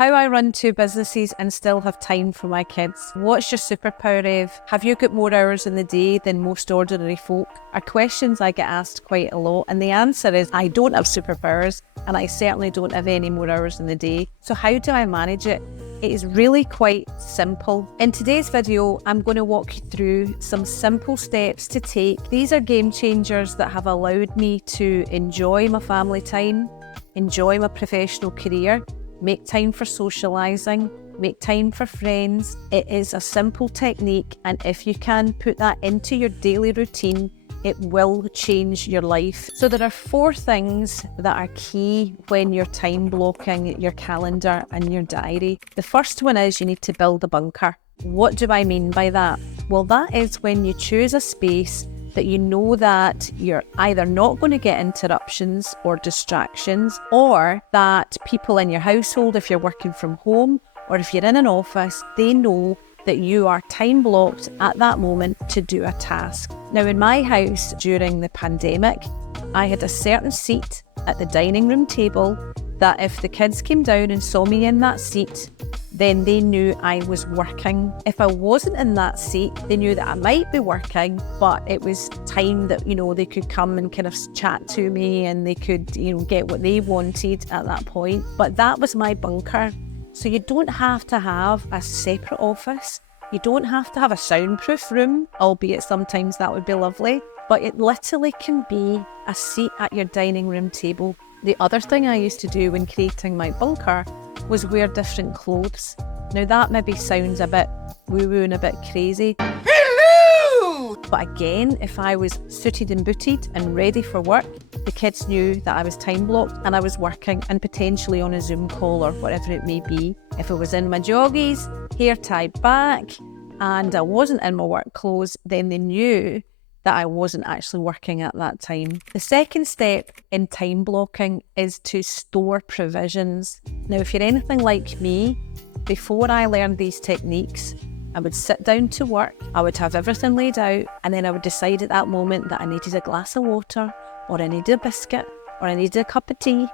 How I run 2 businesses and still have time for my kids. What's your superpower, Ev? Have you got more hours in the day than most ordinary folk? Are questions I get asked quite a lot, and the answer is I don't have superpowers, and I certainly don't have any more hours in the day. So how do I manage it? It is really quite simple. In today's video, I'm going to walk you through some simple steps to take. These are game changers that have allowed me to enjoy my family time, enjoy my professional career, make time for socialising, make time for friends. It is a simple technique, and if you can put that into your daily routine, it will change your life. So there are 4 things that are key when you're time blocking your calendar and your diary. The first one is you need to build a bunker. What do I mean by that? Well, that is when you choose a space that you know that you're either not going to get interruptions or distractions, or that people in your household, if you're working from home or if you're in an office, they know that you are time blocked at that moment to do a task. Now, in my house during the pandemic, I had a certain seat at the dining room table that if the kids came down and saw me in that seat, then they knew I was working. If I wasn't in that seat, they knew that I might be working, but it was time that, they could come and kind of chat to me and they could, get what they wanted at that point. But that was my bunker. So you don't have to have a separate office. You don't have to have a soundproof room, albeit sometimes that would be lovely. But it literally can be a seat at your dining room table. The other thing I used to do when creating my bunker was wear different clothes. Now that maybe sounds a bit woo-woo and a bit crazy. Hello! But again, if I was suited and booted and ready for work, the kids knew that I was time blocked and I was working and potentially on a Zoom call or whatever it may be. If I was in my joggies, hair tied back, and I wasn't in my work clothes, then they knew that I wasn't actually working at that time. The second step in time blocking is to store provisions. Now, if you're anything like me, before I learned these techniques, I would sit down to work, I would have everything laid out, and then I would decide at that moment that I needed a glass of water, or I needed a biscuit, or I needed a cup of tea.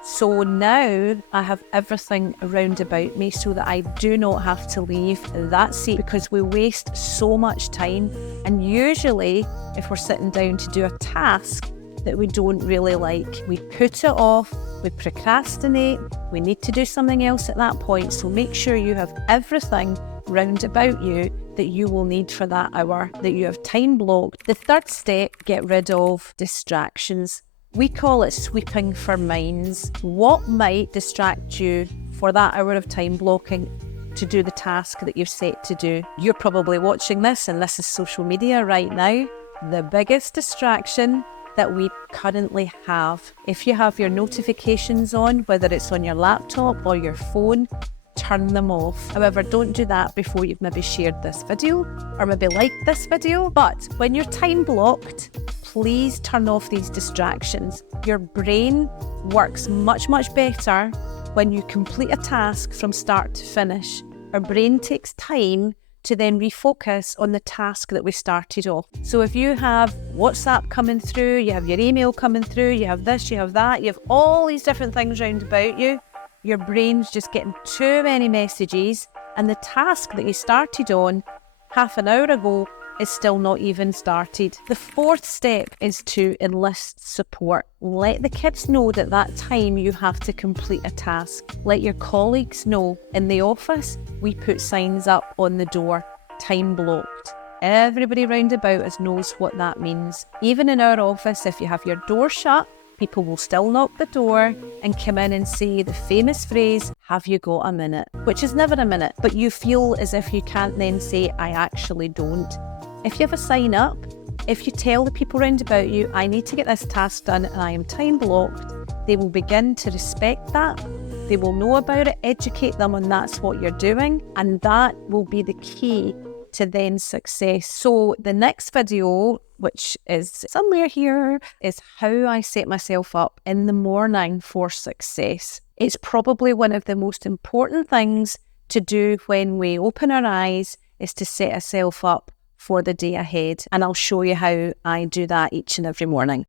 So now I have everything around about me so that I do not have to leave that seat, because we waste so much time. And usually if we're sitting down to do a task that we don't really like, we put it off, we procrastinate, we need to do something else at that point. So make sure you have everything round about you that you will need for that hour, that you have time blocked. The third step, get rid of distractions. We call it sweeping for minds. What might distract you for that hour of time blocking to do the task that you've set to do? You're probably watching this, and this is social media right now. The biggest distraction that we currently have. If you have your notifications on, whether it's on your laptop or your phone, turn them off. However, don't do that before you've maybe shared this video or maybe liked this video. But when you're time blocked, please turn off these distractions. Your brain works much, much better when you complete a task from start to finish. Our brain takes time to then refocus on the task that we started off. So if you have WhatsApp coming through, you have your email coming through, you have this, you have that, you have all these different things round about you, your brain's just getting too many messages, and the task that you started on half an hour ago is still not even started. The fourth step is to enlist support. Let the kids know that that time you have to complete a task. Let your colleagues know. In the office, we put signs up on the door, time blocked. Everybody round about us knows what that means. Even in our office, if you have your door shut, people will still knock the door and come in and say the famous phrase, "Have you got a minute?" Which is never a minute, but you feel as if you can't then say, "I actually don't." If you have a sign up, if you tell the people round about you, "I need to get this task done and I am time blocked," they will begin to respect that. They will know about it, educate them on that's what you're doing, and that will be the key to then success. So the next video, which is somewhere here, is how I set myself up in the morning for success. It's probably one of the most important things to do when we open our eyes, is to set ourselves up for the day ahead. And I'll show you how I do that each and every morning.